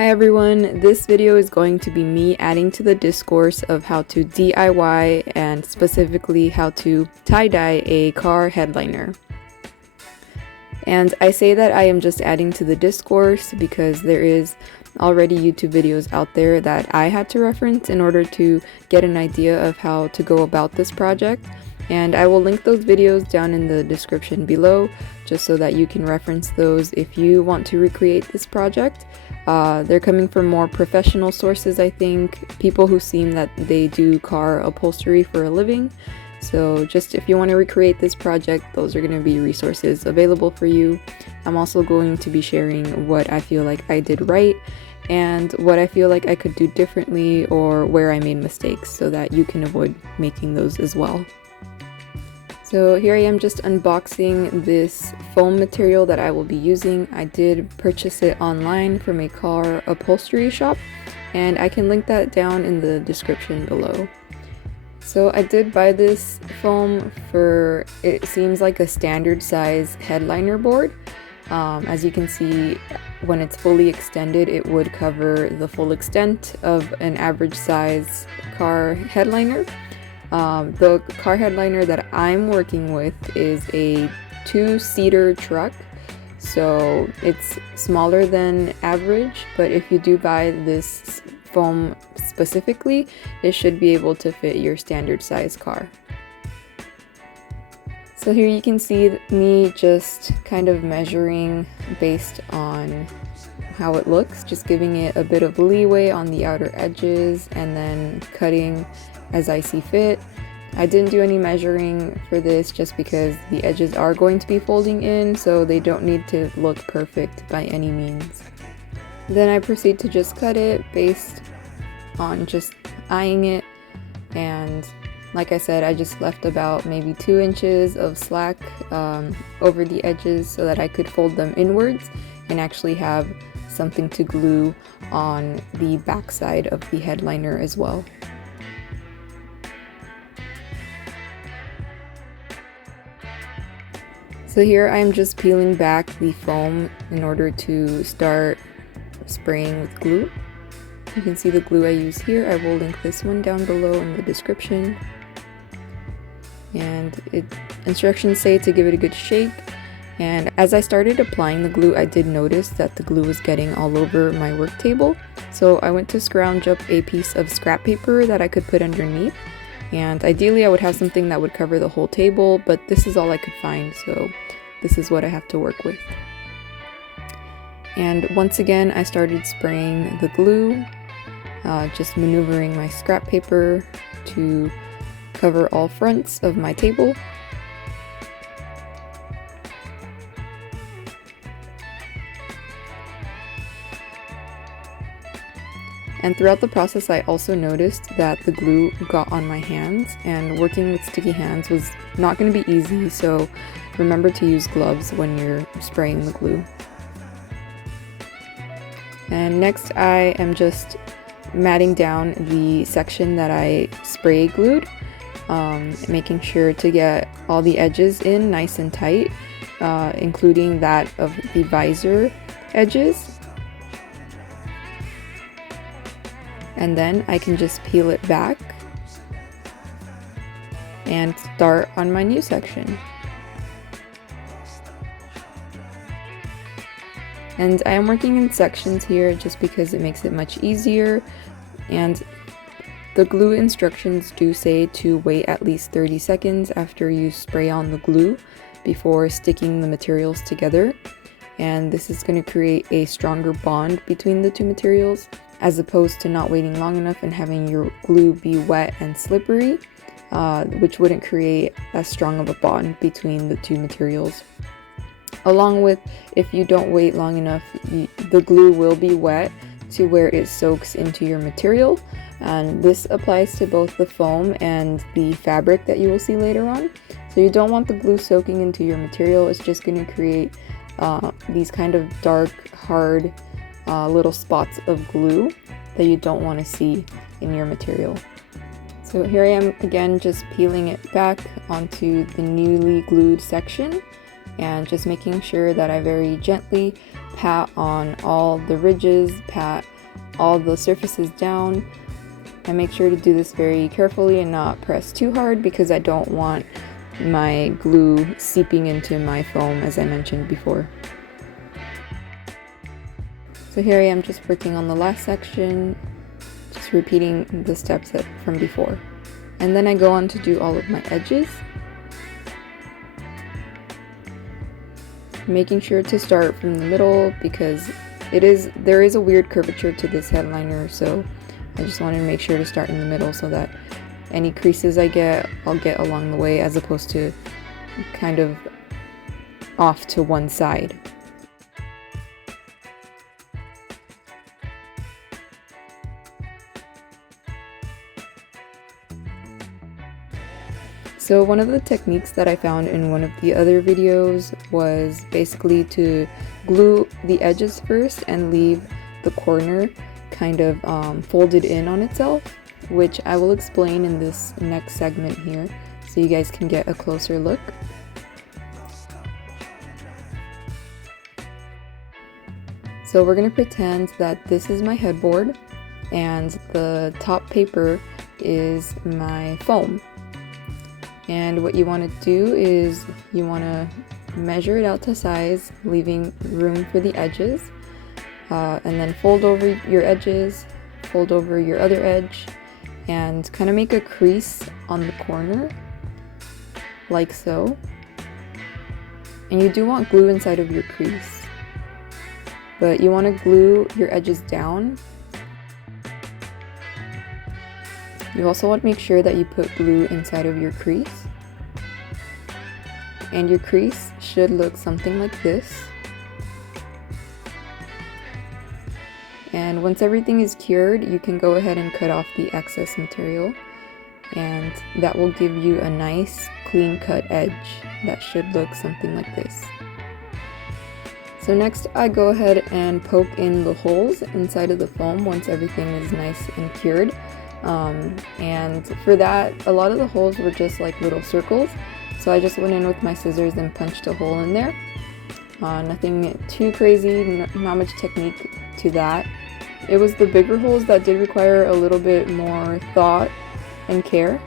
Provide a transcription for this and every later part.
Hi everyone, this video is going to be me adding to the discourse of how to DIY and specifically how to tie-dye a car headliner. And I say that I am just adding to the discourse because there is already YouTube videos out there that I had to reference in order to get an idea of how to go about this project. And I will link those videos down in the description below just so that you can reference those if you want to recreate this project. They're coming from more professional sources, I think, people who seem that they do car upholstery for a living. So just if you want to recreate this project, those are going to be resources available for you. I'm also going to be sharing what I feel like I did right and what I feel like I could do differently or where I made mistakes so that you can avoid making those as well. So here I am just unboxing this foam material that I will be using. I did purchase it online from a car upholstery shop, and I can link that down in the description below. So I did buy this foam for, it seems like a standard size headliner board. As you can see, when it's fully extended, it would cover the full extent of an average size car headliner. The car headliner that I'm working with is a 2-seater truck, so it's smaller than average, but if you do buy this foam specifically, it should be able to fit your standard size car. So here you can see me just kind of measuring based on how it looks, just giving it a bit of leeway on the outer edges and then cutting as I see fit. I didn't do any measuring for this just because the edges are going to be folding in, so they don't need to look perfect by any means. Then I proceed to just cut it based on just eyeing it, and like I said, I just left about maybe 2 inches of slack over the edges so that I could fold them inwards and actually have something to glue on the back side of the headliner as well. So here I'm just peeling back the foam in order to start spraying with glue. You can see the glue I use here. I will link this one down below in the description. And instructions say to give it a good shake. And as I started applying the glue, I did notice that the glue was getting all over my work table. So I went to scrounge up a piece of scrap paper that I could put underneath. And ideally I would have something that would cover the whole table, but this is all I could find, so this is what I have to work with. And once again, I started spraying the glue, just maneuvering my scrap paper to cover all fronts of my table. And throughout the process, I also noticed that the glue got on my hands, and working with sticky hands was not going to be easy, so remember to use gloves when you're spraying the glue. And next I am just matting down the section that I spray glued, making sure to get all the edges in nice and tight, including that of the visor edges. And then I can just peel it back and start on my new section. And I am working in sections here just because it makes it much easier, and the glue instructions do say to wait at least 30 seconds after you spray on the glue before sticking the materials together, and this is going to create a stronger bond between the two materials, as opposed to not waiting long enough and having your glue be wet and slippery, which wouldn't create as strong of a bond between the two materials. Along with, if you don't wait long enough, the glue will be wet to where it soaks into your material, and this applies to both the foam and the fabric that you will see later on. So you don't want the glue soaking into your material. It's just going to create these kind of dark, hard little spots of glue that you don't want to see in your material. So here I am again, just peeling it back onto the newly glued section and just making sure that I very gently pat on all the ridges, pat all the surfaces down. I make sure to do this very carefully and not press too hard because I don't want my glue seeping into my foam, as I mentioned before. So here I am just working on the last section, just repeating the steps from before. And then I go on to do all of my edges, making sure to start from the middle because there is a weird curvature to this headliner, so I just wanted to make sure to start in the middle so that any creases I'll get along the way, as opposed to kind of off to one side. So one of the techniques that I found in one of the other videos was basically to glue the edges first and leave the corner kind of folded in on itself, which I will explain in this next segment here so you guys can get a closer look. So we're going to pretend that this is my headboard and the top paper is my foam. And what you want to do is you want to measure it out to size, leaving room for the edges, and then fold over your edges, fold over your other edge, and kind of make a crease on the corner, like so. And you do want glue inside of your crease, but you want to glue your edges down. You also want to make sure that you put glue inside of your crease. And your crease should look something like this. And once everything is cured, you can go ahead and cut off the excess material. And that will give you a nice clean cut edge that should look something like this. So next I go ahead and poke in the holes inside of the foam once everything is nice and cured. And for that, a lot of the holes were just like little circles, so I just went in with my scissors and punched a hole in there. Nothing too crazy, not much technique to that. It was the bigger holes that did require a little bit more thought and care,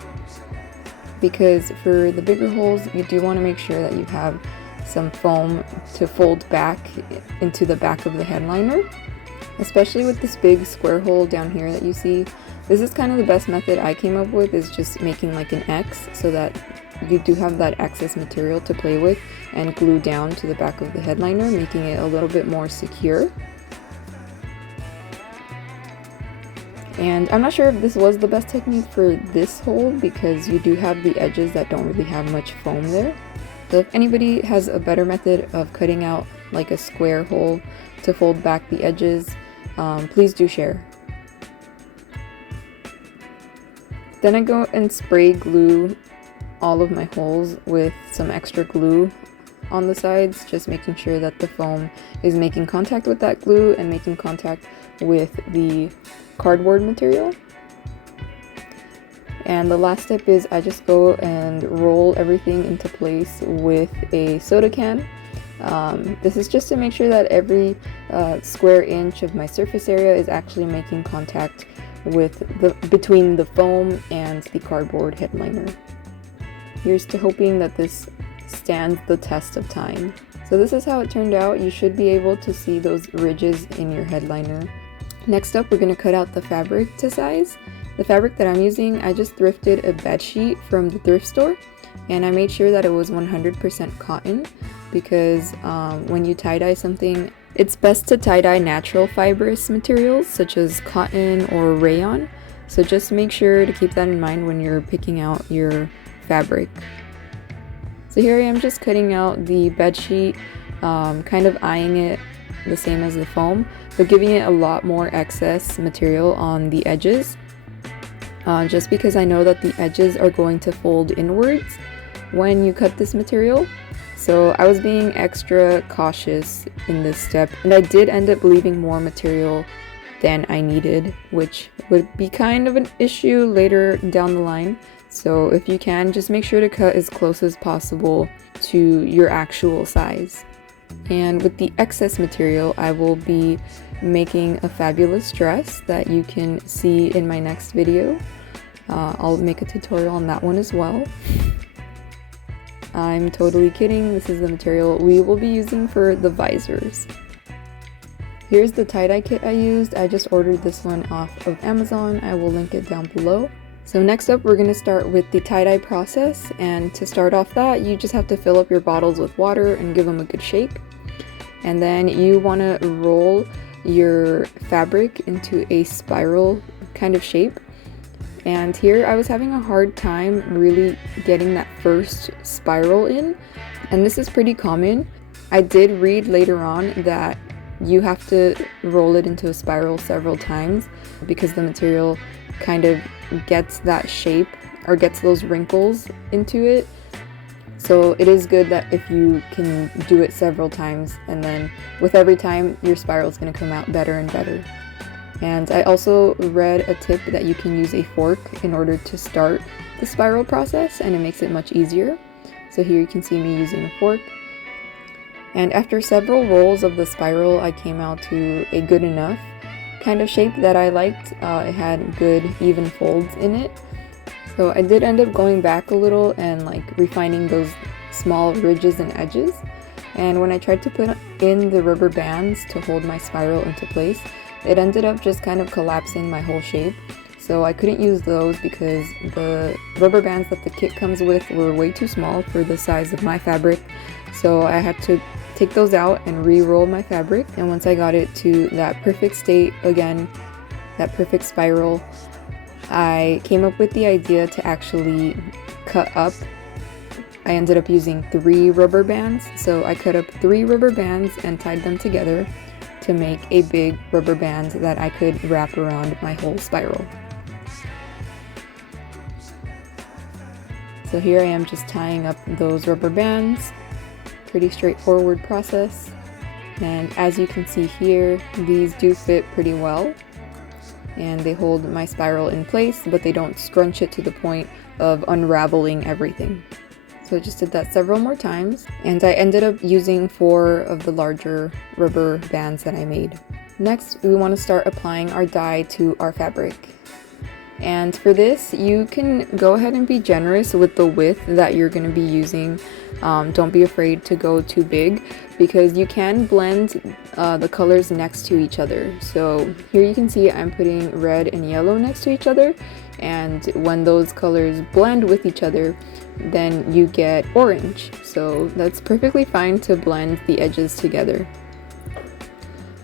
because for the bigger holes you do want to make sure that you have some foam to fold back into the back of the headliner, especially with this big square hole down here that you see. This is kind of the best method I came up with, is just making like an X so that you do have that excess material to play with and glue down to the back of the headliner, making it a little bit more secure. And I'm not sure if this was the best technique for this hole because you do have the edges that don't really have much foam there. So if anybody has a better method of cutting out like a square hole to fold back the edges, please do share. Then I go and spray glue all of my holes with some extra glue on the sides, just making sure that the foam is making contact with that glue and making contact with the cardboard material. And the last step is I just go and roll everything into place with a soda can. This is just to make sure that every square inch of my surface area is actually making contact with between the foam and the cardboard headliner. Here's to hoping that this stands the test of time. So this is how it turned out. You should be able to see those ridges in your headliner. Next up, we're going to cut out the fabric to size. The fabric that I'm using, I just thrifted a bed sheet from the thrift store, and I made sure that it was 100% cotton because when you tie-dye something, it's best to tie-dye natural fibrous materials such as cotton or rayon. So just make sure to keep that in mind when you're picking out your fabric. So here I am just cutting out the bed sheet, kind of eyeing it the same as the foam, but giving it a lot more excess material on the edges, just because I know that the edges are going to fold inwards when you cut this material. So I was being extra cautious in this step, and I did end up leaving more material than I needed, which would be kind of an issue later down the line. So if you can, just make sure to cut as close as possible to your actual size. And with the excess material, I will be making a fabulous dress that you can see in my next video. I'll make a tutorial on that one as well. I'm totally kidding, this is the material we will be using for the visors. Here's the tie-dye kit I used. I just ordered this one off of Amazon. I will link it down below. So next up, we're going to start with the tie-dye process, and to start off that, you just have to fill up your bottles with water and give them a good shake. And then you want to roll your fabric into a spiral kind of shape. And here I was having a hard time really getting that first spiral in, and this is pretty common. I did read later on that you have to roll it into a spiral several times because the material kind of gets that shape or gets those wrinkles into it. So it is good that if you can do it several times, and then with every time your spiral is going to come out better and better. And I also read a tip that you can use a fork in order to start the spiral process, and it makes it much easier. So here you can see me using a fork. And after several rolls of the spiral, I came out to a good enough kind of shape that I liked. It had good even folds in it. So I did end up going back a little and like refining those small ridges and edges. And when I tried to put in the rubber bands to hold my spiral into place, it ended up just kind of collapsing my whole shape. So I couldn't use those because the rubber bands that the kit comes with were way too small for the size of my fabric. So I had to take those out and re-roll my fabric. And once I got it to that perfect state, again, that perfect spiral, I came up with the idea to actually cut up. I ended up using 3 rubber bands. So I cut up 3 rubber bands and tied them together to make a big rubber band that I could wrap around my whole spiral. So here I am just tying up those rubber bands. Pretty straightforward process. And as you can see here, these do fit pretty well. And they hold my spiral in place, but they don't scrunch it to the point of unraveling everything. So I just did that several more times, and I ended up using 4 of the larger rubber bands that I made. Next, we want to start applying our dye to our fabric. And for this, you can go ahead and be generous with the width that you're going to be using. Don't be afraid to go too big because you can blend the colors next to each other. So here you can see I'm putting red and yellow next to each other, and when those colors blend with each other, then you get orange. So that's perfectly fine to blend the edges together.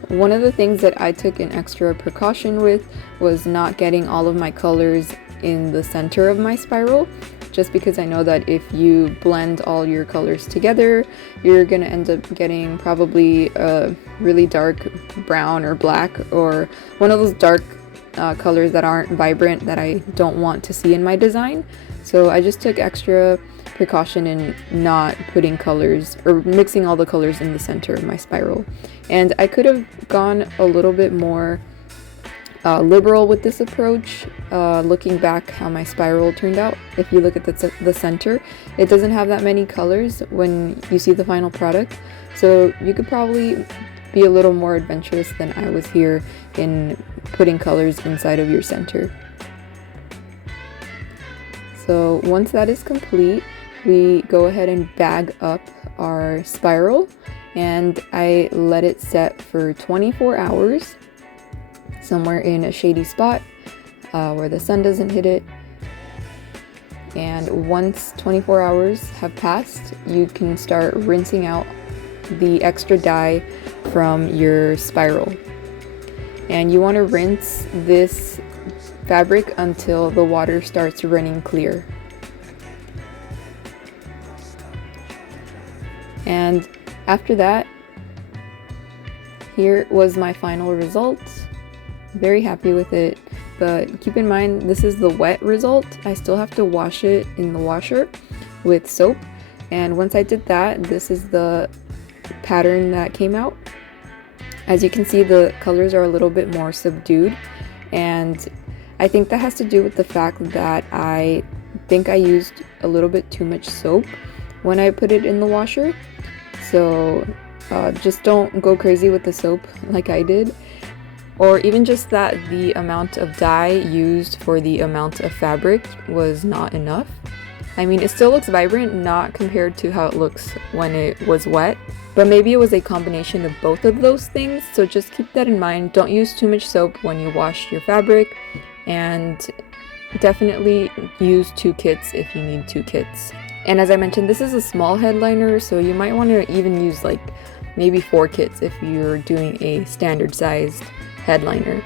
One of the things that I took an extra precaution with was not getting all of my colors in the center of my spiral, just because I know that if you blend all your colors together, you're going to end up getting probably a really dark brown or black, or one of those dark colors that aren't vibrant that I don't want to see in my design. So I just took extra precaution in not putting colors or mixing all the colors in the center of my spiral. And I could have gone a little bit more liberal with this approach. Looking back how my spiral turned out, if you look at the center, it doesn't have that many colors when you see the final product. So you could probably be a little more adventurous than I was here in putting colors inside of your center. So once that is complete, we go ahead and bag up our spiral, and I let it set for 24 hours somewhere in a shady spot where the sun doesn't hit it. And once 24 hours have passed, you can start rinsing out the extra dye from your spiral. And you want to rinse this fabric until the water starts running clear. And after that, here was my final result. Very happy with it, but keep in mind this is the wet result. I still have to wash it in the washer with soap, and once I did that, this is the pattern that came out. As you can see, the colors are a little bit more subdued, and I think that has to do with the fact that I think I used a little bit too much soap when I put it in the washer. So Just don't go crazy with the soap like I did. Or even just that the amount of dye used for the amount of fabric was not enough. I mean, it still looks vibrant, not compared to how it looks when it was wet, but maybe it was a combination of both of those things, so just keep that in mind. Don't use too much soap when you wash your fabric, and definitely use 2 kits if you need 2 kits. And as I mentioned, this is a small headliner, so you might want to even use like maybe 4 kits if you're doing a standard sized headliner.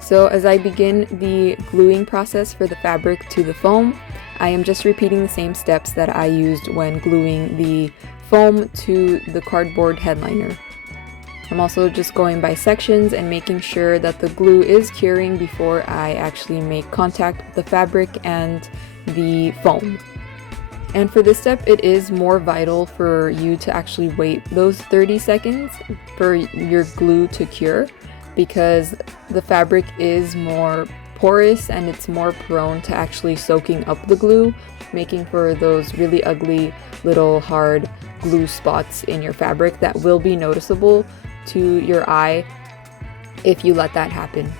So as I begin the gluing process for the fabric to the foam, I am just repeating the same steps that I used when gluing the foam to the cardboard headliner. I'm also just going by sections and making sure that the glue is curing before I actually make contact with the fabric and the foam. And for this step, it is more vital for you to actually wait those 30 seconds for your glue to cure, because the fabric is more porous and it's more prone to actually soaking up the glue, making for those really ugly little hard glue spots in your fabric that will be noticeable to your eye if you let that happen.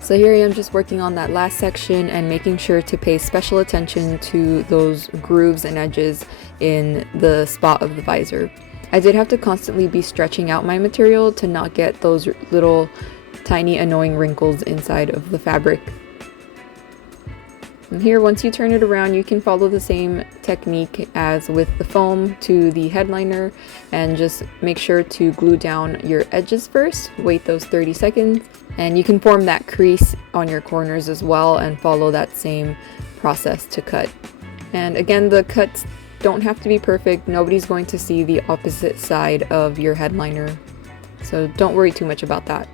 So here I am just working on that last section and making sure to pay special attention to those grooves and edges in the spot of the visor. I did have to constantly be stretching out my material to not get those little tiny annoying wrinkles inside of the fabric. And here, once you turn it around, you can follow the same technique as with the foam to the headliner and just make sure to glue down your edges first, wait those 30 seconds, and you can form that crease on your corners as well and follow that same process to cut. And again, the cuts don't have to be perfect. Nobody's going to see the opposite side of your headliner, so don't worry too much about that.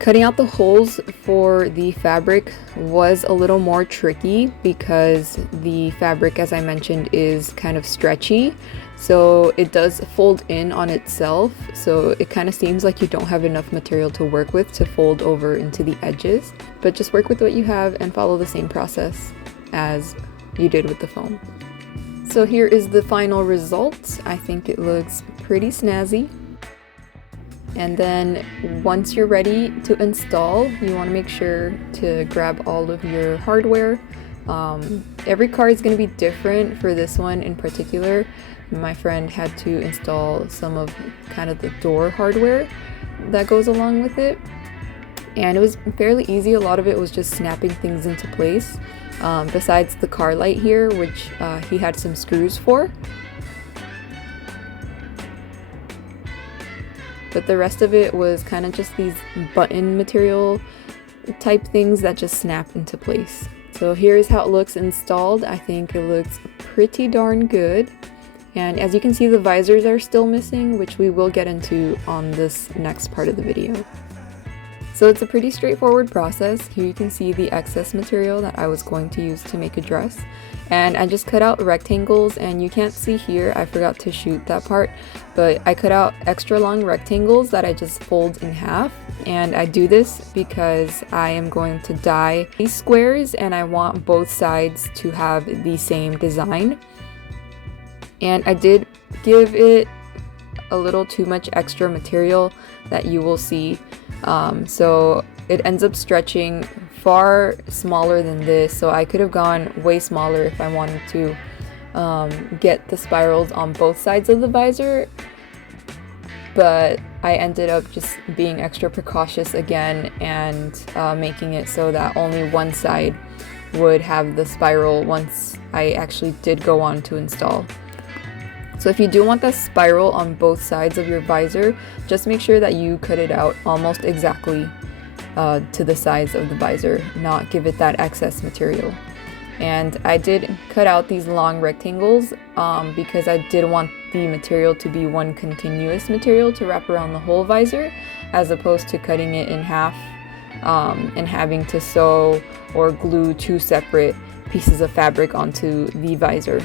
Cutting out the holes for the fabric was a little more tricky because the fabric, as I mentioned, is kind of stretchy, so it does fold in on itself, so it kind of seems like you don't have enough material to work with to fold over into the edges. But just work with what you have and follow the same process as you did with the foam. So here is the final result. I think it looks pretty snazzy. And then once you're ready to install, you want to make sure to grab all of your hardware. Every car is going to be different. For this one in particular, my friend had to install some of kind of the door hardware that goes along with it. And it was fairly easy. A lot of it was just snapping things into place. Besides the car light here, which he had some screws for. But the rest of it was kind of just these button material type things that just snap into place. So here's how it looks installed. I think it looks pretty darn good. And as you can see, the visors are still missing, which we will get into on this next part of the video. So it's a pretty straightforward process. Here you can see the excess material that I was going to use to make a dress. And I just cut out rectangles, and you can't see here, I forgot to shoot that part, but I cut out extra long rectangles that I just fold in half. And I do this because I am going to dye these squares and I want both sides to have the same design. And I did give it a little too much extra material that you will see. So it ends up stretching far smaller than this, so I could have gone way smaller if I wanted to get the spirals on both sides of the visor, but I ended up just being extra precautious again and making it so that only one side would have the spiral once I actually did go on to install. So if you do want that spiral on both sides of your visor, just make sure that you cut it out almost exactly to the size of the visor, not give it that excess material. And I did cut out these long rectangles because I did want the material to be one continuous material to wrap around the whole visor, as opposed to cutting it in half and having to sew or glue 2 separate pieces of fabric onto the visor.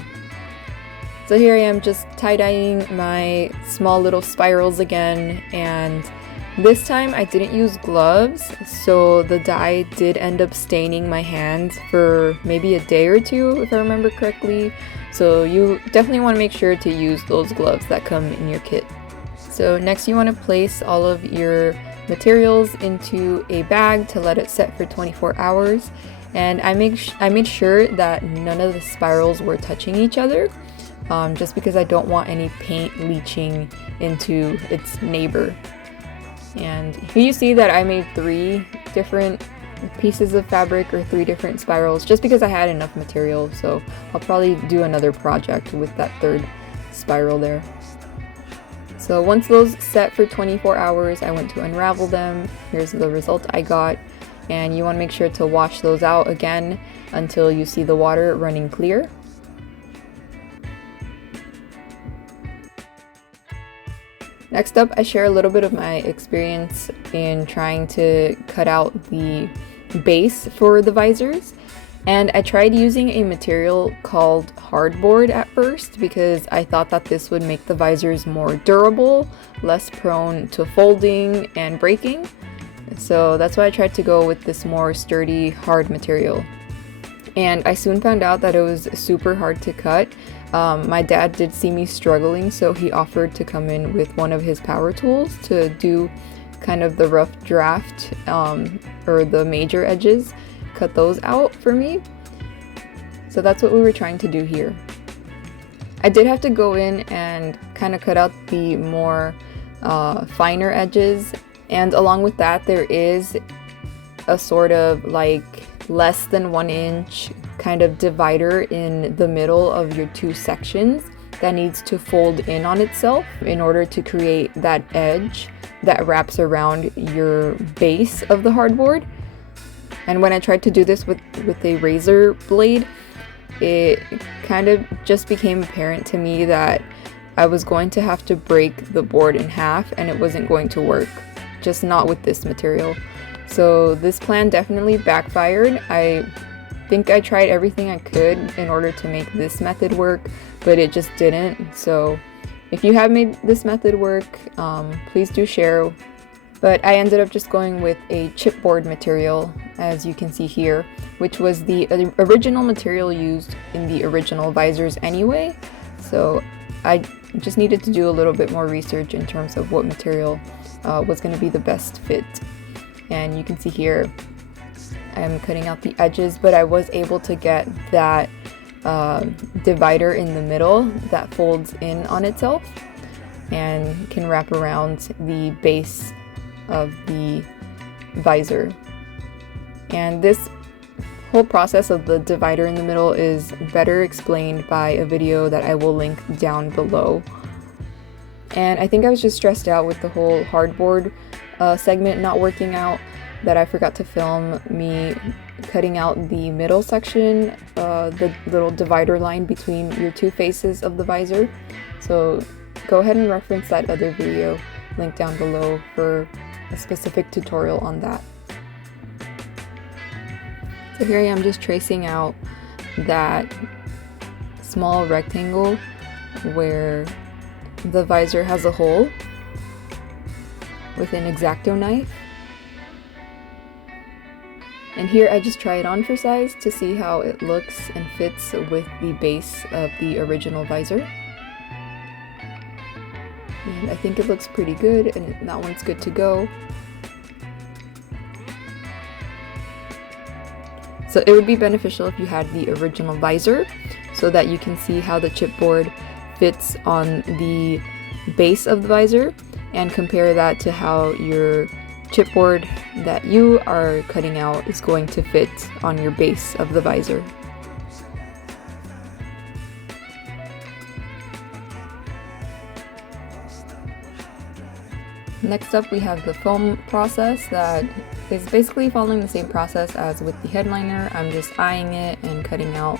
So here I am just tie-dyeing my small little spirals again, and this time I didn't use gloves, so the dye did end up staining my hands for maybe a day or two, if I remember correctly. So you definitely want to make sure to use those gloves that come in your kit. So next you want to place all of your materials into a bag to let it set for 24 hours. And I made sure that none of the spirals were touching each other, just because I don't want any paint leaching into its neighbor. And here you see that I made 3 different pieces of fabric, or 3 different spirals, just because I had enough material. So I'll probably do another project with that 3rd spiral there. So once those set for 24 hours, I went to unravel them. Here's the result I got. And you want to make sure to wash those out again until you see the water running clear. Next up, I share a little bit of my experience in trying to cut out the base for the visors. And I tried using a material called hardboard at first because I thought that this would make the visors more durable, less prone to folding and breaking. So that's why I tried to go with this more sturdy, hard material. And I soon found out that it was super hard to cut. My dad did see me struggling, so he offered to come in with one of his power tools to do kind of the rough draft, or the major edges, cut those out for me. So that's what we were trying to do here. I did have to go in and kind of cut out the more finer edges, and along with that there is a sort of like less than 1 inch kind of divider in the middle of your 2 sections that needs to fold in on itself in order to create that edge that wraps around your base of the hardboard. And when I tried to do this with a razor blade, it kind of just became apparent to me that I was going to have to break the board in half, and it wasn't going to work, just not with this material. So this plan definitely backfired. I think I tried everything I could in order to make this method work, but it just didn't. So if you have made this method work, please do share. But I ended up just going with a chipboard material, as you can see here, which was the original material used in the original visors anyway. So I just needed to do a little bit more research in terms of what material was going to be the best fit. And you can see here I'm cutting out the edges, but I was able to get that divider in the middle that folds in on itself and can wrap around the base of the visor. And this whole process of the divider in the middle is better explained by a video that I will link down below. And I think I was just stressed out with the whole hardboard segment not working out, that I forgot to film me cutting out the middle section, the little divider line between your 2 faces of the visor. So go ahead and reference that other video linked down below for a specific tutorial on that. So here I am just tracing out that small rectangle where the visor has a hole with an X-Acto knife. And here I just try it on for size to see how it looks and fits with the base of the original visor. And I think it looks pretty good, and that one's good to go. So it would be beneficial if you had the original visor so that you can see how the chipboard fits on the base of the visor, and compare that to how your chipboard that you are cutting out is going to fit on your base of the visor. Next up, we have the foam process that is basically following the same process as with the headliner. I'm just eyeing it and cutting out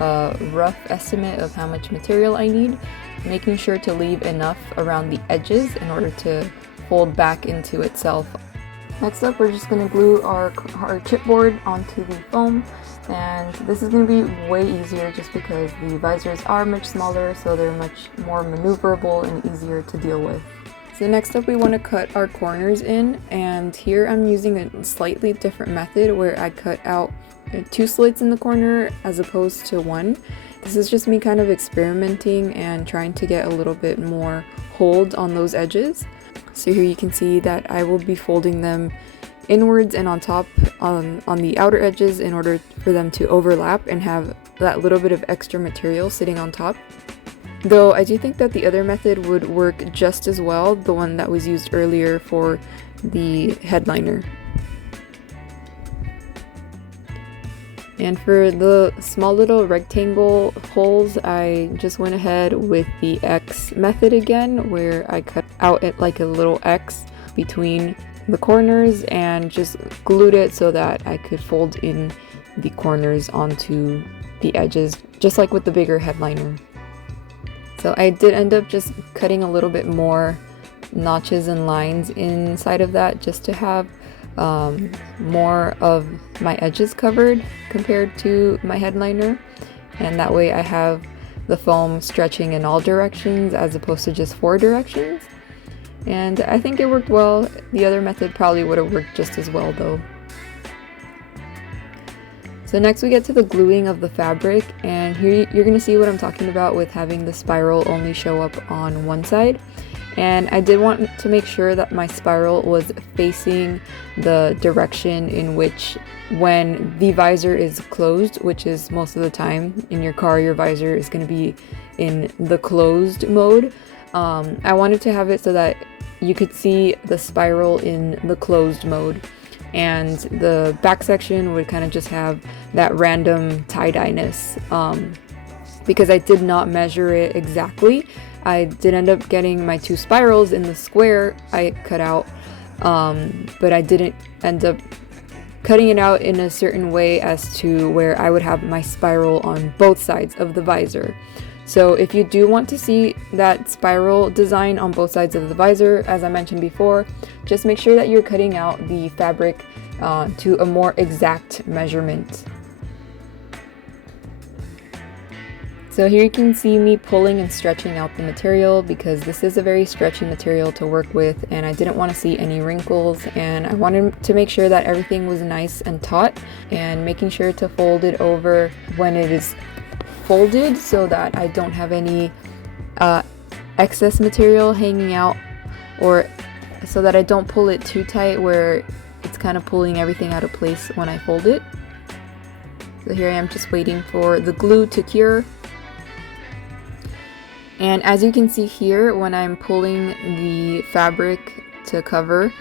a rough estimate of how much material I need, making sure to leave enough around the edges in order to fold back into itself. Next up, we're just going to glue our chipboard onto the foam, and this is going to be way easier just because the visors are much smaller, so they're much more maneuverable and easier to deal with. So next up, we want to cut our corners in, and here I'm using a slightly different method where I cut out 2 slits in the corner as opposed to 1, This is just me kind of experimenting and trying to get a little bit more hold on those edges. So here you can see that I will be folding them inwards and on top on the outer edges in order for them to overlap and have that little bit of extra material sitting on top. Though I do think that the other method would work just as well, the one that was used earlier for the headliner. And for the small little rectangle holes, I just went ahead with the X method again, where I cut out it like a little X between the corners and just glued it so that I could fold in the corners onto the edges, just like with the bigger headliner. So I did end up just cutting a little bit more notches and lines inside of that just to have more of my edges covered compared to my headliner, and that way I have the foam stretching in all directions as opposed to just 4 directions, and I think it worked well. The other method probably would have worked just as well though. So next we get to the gluing of the fabric, and here you're going to see what I'm talking about with having the spiral only show up on one side. And I did want to make sure that my spiral was facing the direction in which, when the visor is closed, which is most of the time in your car, your visor is going to be in the closed mode. I wanted to have it so that you could see the spiral in the closed mode, and the back section would kind of just have that random tie-dye-ness. Because I did not measure it exactly, I did end up getting my 2 spirals in the square I cut out, but I didn't end up cutting it out in a certain way as to where I would have my spiral on both sides of the visor. So if you do want to see that spiral design on both sides of the visor, as I mentioned before, just make sure that you're cutting out the fabric to a more exact measurement. So here you can see me pulling and stretching out the material, because this is a very stretchy material to work with, and I didn't want to see any wrinkles, and I wanted to make sure that everything was nice and taut, and making sure to fold it over when it is folded so that I don't have any excess material hanging out, or so that I don't pull it too tight where it's kind of pulling everything out of place when I fold it. So here I am just waiting for the glue to cure. And as you can see here, when I'm pulling the fabric to cover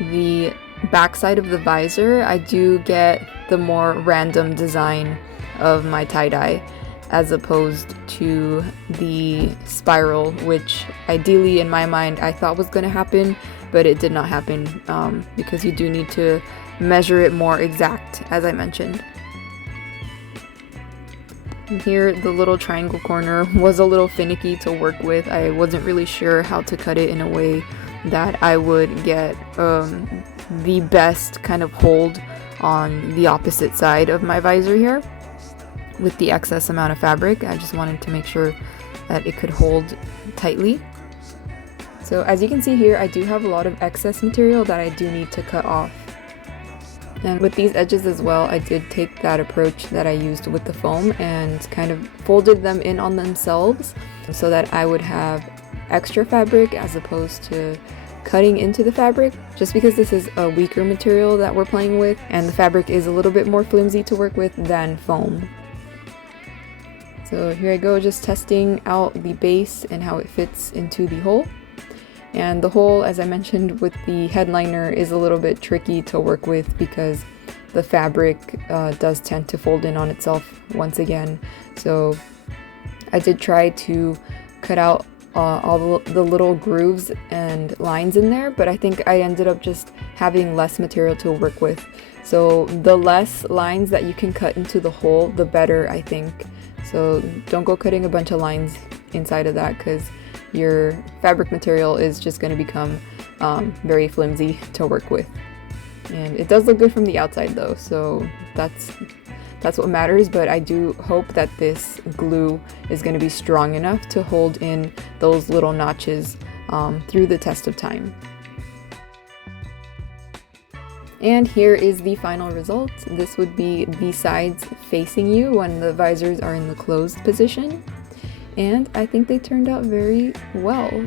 the backside of the visor, I do get the more random design of my tie-dye, as opposed to the spiral, which ideally in my mind I thought was going to happen, but it did not happen, because you do need to measure it more exact, as I mentioned. And here the little triangle corner was a little finicky to work with. I wasn't really sure how to cut it in a way that I would get the best kind of hold on the opposite side of my visor here with the excess amount of fabric. I just wanted to make sure that it could hold tightly. So as you can see here, I do have a lot of excess material that I do need to cut off. And with these edges as well, I did take that approach that I used with the foam and kind of folded them in on themselves so that I would have extra fabric as opposed to cutting into the fabric, just because this is a weaker material that we're playing with and the fabric is a little bit more flimsy to work with than foam. So here I go, just testing out the base and how it fits into the hole. And the hole, as I mentioned with the headliner, is a little bit tricky to work with because the fabric does tend to fold in on itself once again. So I did try to cut out all the little grooves and lines in there, but I think I ended up just having less material to work with. So the less lines that you can cut into the hole, the better, I think. So don't go cutting a bunch of lines inside of that, because your fabric material is just going to become very flimsy to work with. And it does look good from the outside though, so that's what matters. But I do hope that this glue is going to be strong enough to hold in those little notches through the test of time. And here is the final result. This would be the sides facing you when the visors are in the closed position. And I think they turned out very well.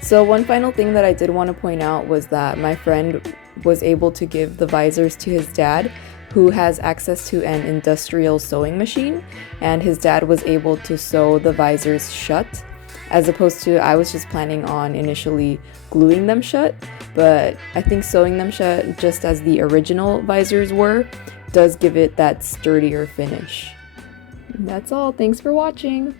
So one final thing that I did want to point out was that my friend was able to give the visors to his dad, who has access to an industrial sewing machine, and his dad was able to sew the visors shut, as opposed to I was just planning on initially gluing them shut, but I think sewing them shut, just as the original visors were, does give it that sturdier finish. That's all. Thanks for watching!